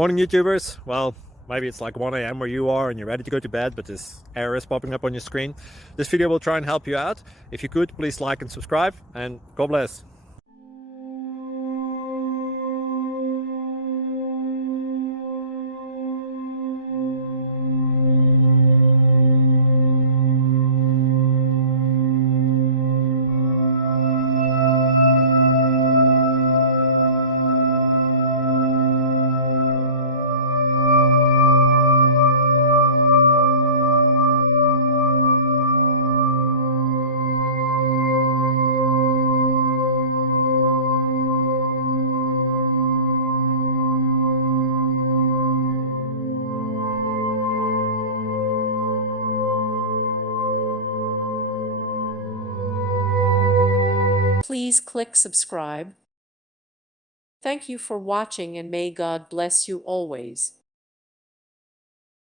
Morning YouTubers. Well, maybe it's like 1 a.m. where you are and you're ready to go to bed, but this error is popping up on your screen. This video will try and help you out. If you could, please like and subscribe, and God bless. Please click subscribe. Thank you for watching and may God bless you always.